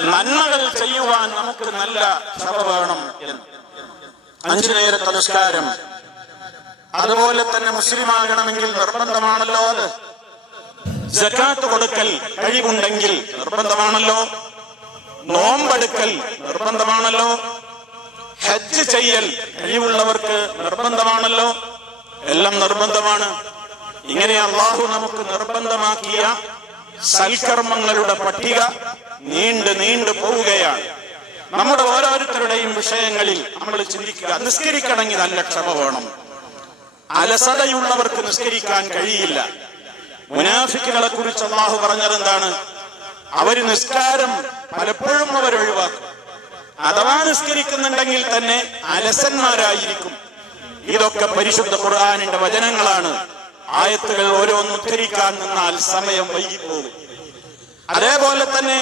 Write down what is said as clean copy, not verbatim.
നന്മകൾ ചെയ്യുവാൻ നമുക്ക് നല്ല ക്ഷമ വേണം എന്ന്. 5 നേരത്തെ നിസ്കാരം, അതുപോലെ തന്നെ മുസ്ലിമാകണമെങ്കിൽ നിർബന്ധമാണല്ലോ അത്. സകാത്ത് കൊടുക്കൽ കഴിവുണ്ടെങ്കിൽ നിർബന്ധമാണല്ലോ. നോമ്പെടുക്കൽ നിർബന്ധമാണല്ലോ. ഹജ്ജ് ചെയ്യൽ കഴിവുള്ളവർക്ക് നിർബന്ധമാണല്ലോ. എല്ലാം നിർബന്ധമാണ്. ഇങ്ങനെ അള്ളാഹു നമുക്ക് നിർബന്ധമാക്കിയ സൽക്കർമ്മങ്ങളുടെ പട്ടിക നീണ്ടു പോവുകയാണ്. നമ്മുടെ ഓരോരുത്തരുടെയും വിഷയങ്ങളിൽ നമ്മൾ ചിന്തിക്കുക. നിസ്കരിക്കണമെങ്കിൽ നല്ല ക്ഷമ വേണം. അലസതയുള്ളവർക്ക് നിസ്കരിക്കാൻ കഴിയില്ല. മുനാഫിക്കുകളെ കുറിച്ച് അള്ളാഹു പറഞ്ഞത് എന്താണ്? അവര് നിസ്കാരം പലപ്പോഴും അവർ ഒഴിവാക്കും. അഥവാ നിസ്കരിക്കുന്നുണ്ടെങ്കിൽ തന്നെ അലസന്മാരായിരിക്കും. ഇതൊക്കെ പരിശുദ്ധ ഖുർആനിന്റെ വചനങ്ങളാണ്. ആയത്തുകൾ ഓരോന്ന് ഉദ്ധരിക്കാൻ നിന്നാൽ സമയം വൈകിപ്പോകും. അതേപോലെ തന്നെ